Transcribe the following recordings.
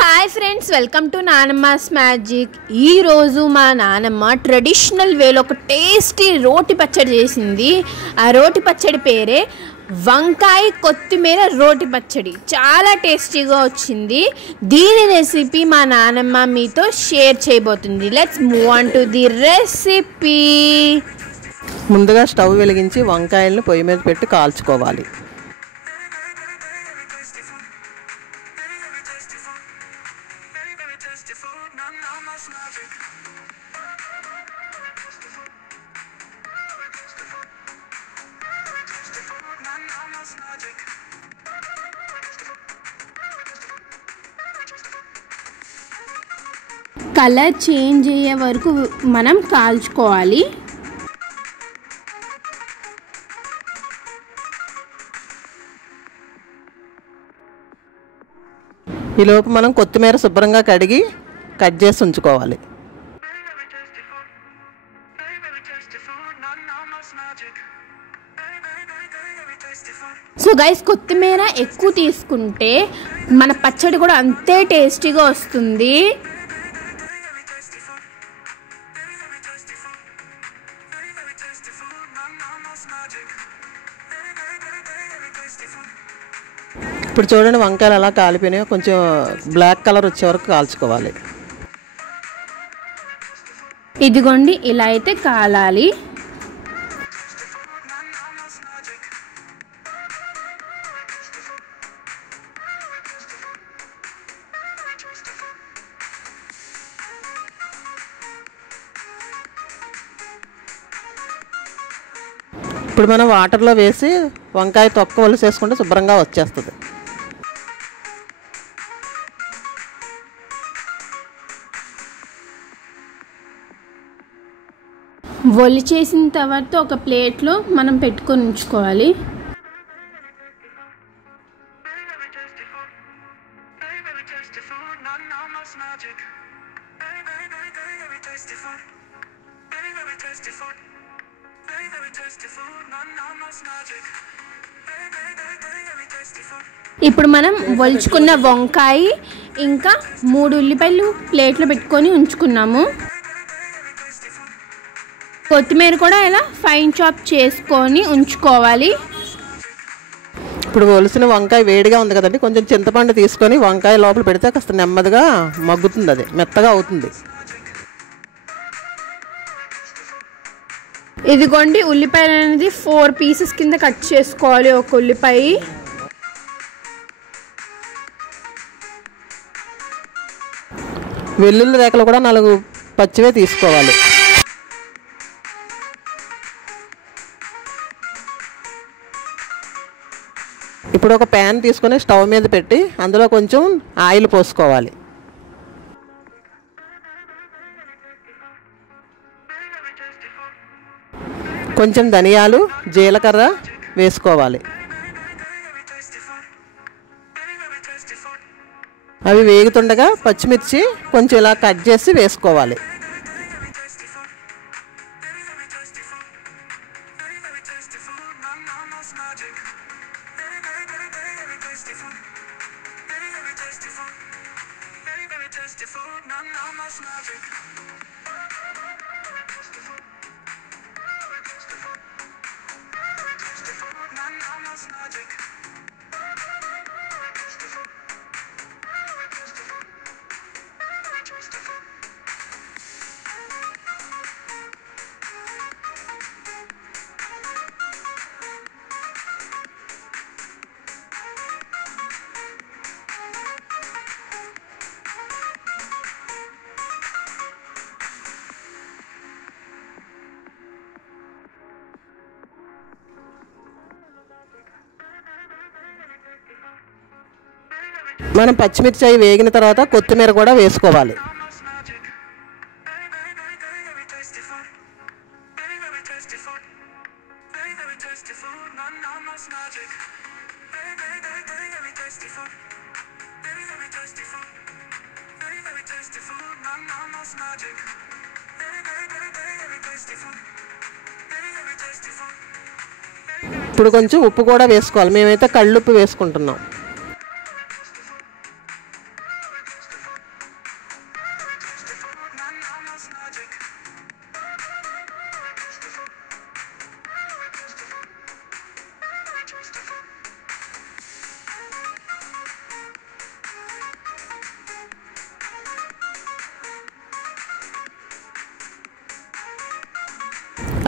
Hi friends, welcome to Nanamma's magic. ఈరోజు మా నానమ్మ ట్రెడిషనల్ వేలో ఒక టేస్టీ రోటి పచ్చడి చేసింది. ఆ రోటి పచ్చడి పేరే వంకాయ కొత్తిమీర రోటి పచ్చడి. చాలా టేస్టీగా వచ్చింది. దీని రెసిపీ మా నానమ్మ మీతో షేర్ చేయబోతుంది. Let's move on to the recipe. ముందుగా స్టవ్ వెలిగించి వంకాయలను పొయ్యి మీద పెట్టి కాల్చుకోవాలి. కలర్ చేంజ్ అయ్యే వరకు మనం కాల్చుకోవాలి. ఈలోపు మనం కొత్తిమీర శుభ్రంగా కడిగి కట్ చేసి ఉంచుకోవాలి. సో గైస్, కొత్తిమీర ఎక్కువ తీసుకుంటే మన పచ్చడి కూడా అంతే టేస్టీగా వస్తుంది. ఇప్పుడు చూడండి, వంకాయలు అలా కాలిపోయినాయి. కొంచెం బ్లాక్ కలర్ వచ్చే వరకు కాల్చుకోవాలి. ఇదిగోండి, ఇలా అయితే కాలాలి. ఇప్పుడు మనం వాటర్లో వేసి వంకాయ తొక్క వలిసేసుకుంటే శుభ్రంగా వచ్చేస్తుంది. ఒలి చేసిన తర్వాత ఒక ప్లేట్లో మనం పెట్టుకొని ఉంచుకోవాలి. ఇప్పుడు మనం ఒలుచుకున్న వంకాయ ఇంకా 3 ఉల్లిపాయలు ప్లేట్లో పెట్టుకొని ఉంచుకున్నాము. కొత్తిమీర కూడా ఇలా ఫైన్ చాప్ చేసుకొని ఉంచుకోవాలి. ఇప్పుడు ఒలిసిన వంకాయ వేడిగా ఉంది కదండి, కొంచెం చింతపండు తీసుకొని వంకాయ లోపల పెడితే కాస్త నెమ్మదిగా మగ్గుతుంది, అది మెత్తగా అవుతుంది. ఇదిగోండి, ఉల్లిపాయలు అనేది 4 పీసెస్ కింద కట్ చేసుకోవాలి. ఒక ఉల్లిపాయ, వెల్లుల్లి రేకలు కూడా 4 పచ్చివే తీసుకోవాలి. ఇప్పుడు ఒక ప్యాన్ తీసుకొని స్టవ్ మీద పెట్టి అందులో కొంచెం ఆయిల్ పోసుకోవాలి. కొంచెం ధనియాలు, జీలకర్ర వేసుకోవాలి. అవి వేగుతుండగా పచ్చిమిర్చి కొంచెం ఇలా కట్ చేసి వేసుకోవాలి. మనం పచ్చిమిర్చి అవి వేగిన తర్వాత కొత్తిమీర కూడా వేసుకోవాలి. ఇప్పుడు కొంచెం ఉప్పు కూడా వేసుకోవాలి. మేమైతే కళ్ళుప్పు వేసుకుంటున్నాం.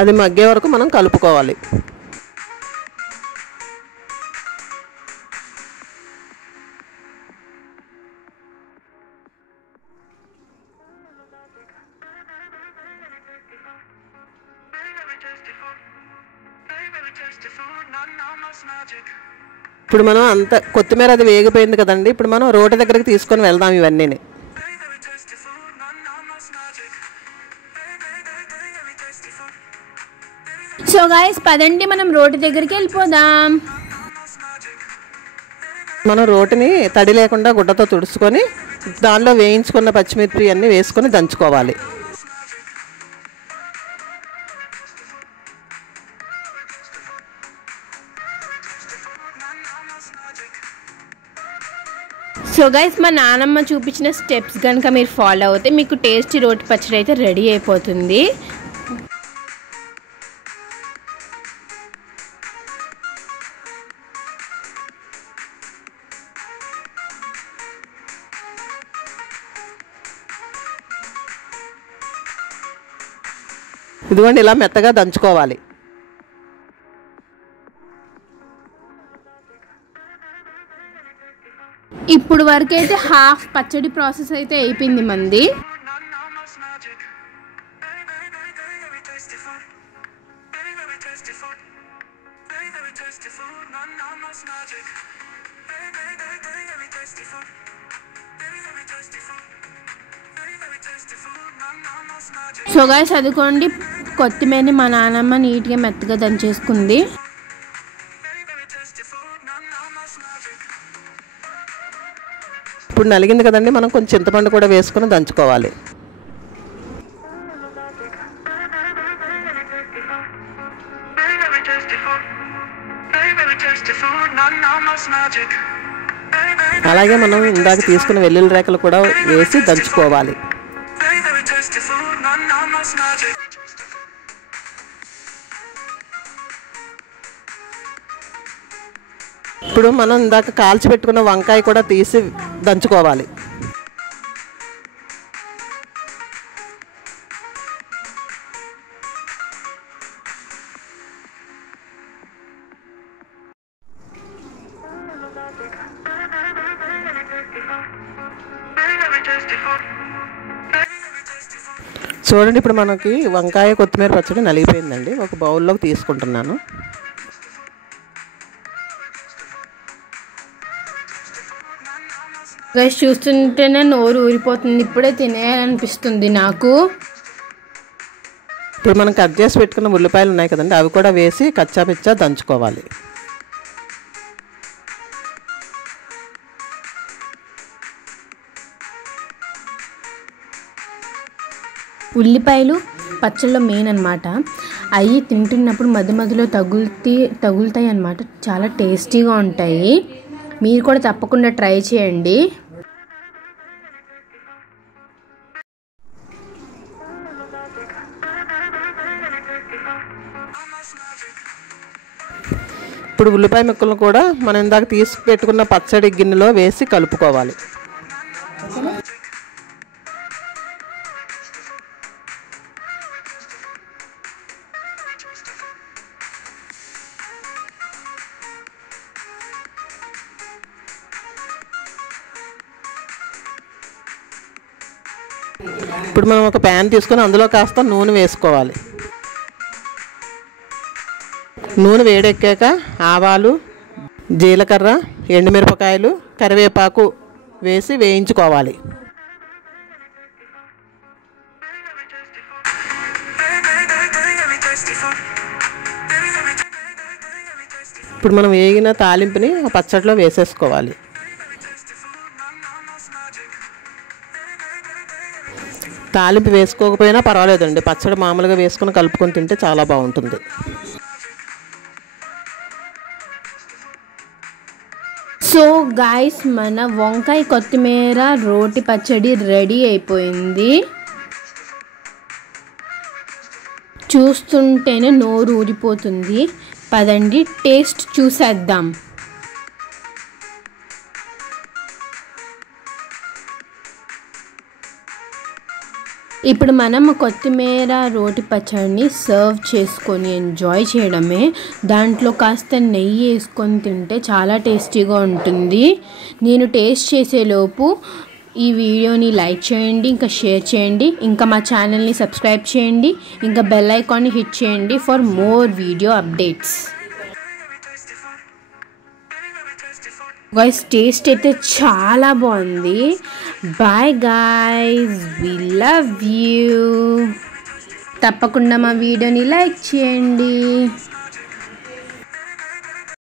అది మగ్గే వరకు మనం కలుపుకోవాలి. ఇప్పుడు మనం అంత కొత్తిమీర అది వేగిపోయింది కదండి. ఇప్పుడు మనం రోటి దగ్గరికి తీసుకొని వెళ్దాం ఇవన్నీ. సో గైస్ పదండి మనం రోటి దగ్గరికి వెళ్ళిపోదాం. మనం రోటిని తడి లేకుండా గుడ్డతో తుడుచుకొని దానిలో వేయించుకున్న పచ్చిమిర్చి అన్నీ వేసుకొని దంచుకోవాలి. సో గైస్ మా నానమ్మ చూపించిన స్టెప్స్ కనుక మీరు ఫాలో అవుతే మీకు టేస్టీ రోటి పచ్చడి అయితే రెడీ అయిపోతుంది. ఇదిగోండి ఇలా మెత్తగా దంచుకోవాలి. ఇప్పుడు వరకు అయితే హాఫ్ పచ్చడి ప్రాసెస్ అయితే అయిపోయింది మంది. సో గైస్ చదువుకోండి, కొత్తిమీరని మా నాన్నమ్మ నీట్గా మెత్తగా దంచేసుకుంది. ఇప్పుడు నలిగింది కదండి, మనం కొంచెం చింతపండు కూడా వేసుకొని దంచుకోవాలి. అలాగే మనం ఇందాక తీసుకున్న వెల్లుల్లి రేకలు కూడా వేసి దంచుకోవాలి. ఇప్పుడు మనం ఇందాక కాల్చి పెట్టుకున్న వంకాయ కూడా తీసి దంచుకోవాలి. చూడండి, ఇప్పుడు మనకి వంకాయ కొత్తిమీర పచ్చడి నలిగిపోయిందండి. ఒక బౌల్లోకి తీసుకుంటున్నాను. గైస్ చూస్తుంటేనే నోరు ఊరిపోతుంది, ఇప్పుడే తినేయాలనిపిస్తుంది నాకు. ఇప్పుడు మనం కట్ చేసి పెట్టుకున్న ఉల్లిపాయలు ఉన్నాయి కదండి, అవి కూడా వేసి కచ్చా పిచ్చా దంచుకోవాలి. ఉల్లిపాయలు పచ్చళ్ళలో మెయిన్ అనమాట. అవి తింటున్నప్పుడు మధ్య మధ్యలో తగులుతాయి అన్నమాట. చాలా టేస్టీగా ఉంటాయి. మీరు కూడా తప్పకుండా ట్రై చేయండి. ఇప్పుడు ఉల్లిపాయ ముక్కలను కూడా మనం ఇందాక తీసి పెట్టుకున్న పచ్చడి గిన్నెలో వేసి కలుపుకోవాలి. ఇప్పుడు మనం ఒక ప్యాన్ తీసుకొని అందులో కాస్త నూనె వేసుకోవాలి. నూనె వేడెక్కాక ఆవాలు, జీలకర్ర, ఎండుమిరపకాయలు, కరివేపాకు వేసి వేయించుకోవాలి. ఇప్పుడు మనం వేగిన తాలింపుని ఆ పచ్చడిలో వేసేసుకోవాలి. తాలింపు వేసుకోకపోయినా పర్వాలేదండి, పచ్చడి మామూలుగా వేసుకొని కలుపుకొని తింటే చాలా బాగుంటుంది. సో గాయస్ మన వంకాయ కొత్తిమీర రోటి పచ్చడి రెడీ అయిపోయింది. చూస్తుంటేనే నోరు ఊరిపోతుంది. పదండి టేస్ట్ చూసేద్దాం. ఇప్పుడు మనం కొత్తిమీర రోటి పచ్చడిని సర్వ్ చేసుకొని ఎంజాయ్ చేయడమే. దాంట్లో కాస్త నెయ్యి వేసుకొని తింటే చాలా టేస్టీగా ఉంటుంది. నేను టేస్ట్ చేసేలోపు ఈ వీడియోని లైక్ చేయండి, ఇంకా షేర్ చేయండి, ఇంకా మా ఛానల్ని సబ్స్క్రైబ్ చేయండి, ఇంకా బెల్ ఐకాన్ని హిట్ చేయండి for more video updates. Guys taste అయితే చాలా బాగుంది. Bye guys, we love you. తప్పకుండా మా వీడియోని లైక్ చేయండి.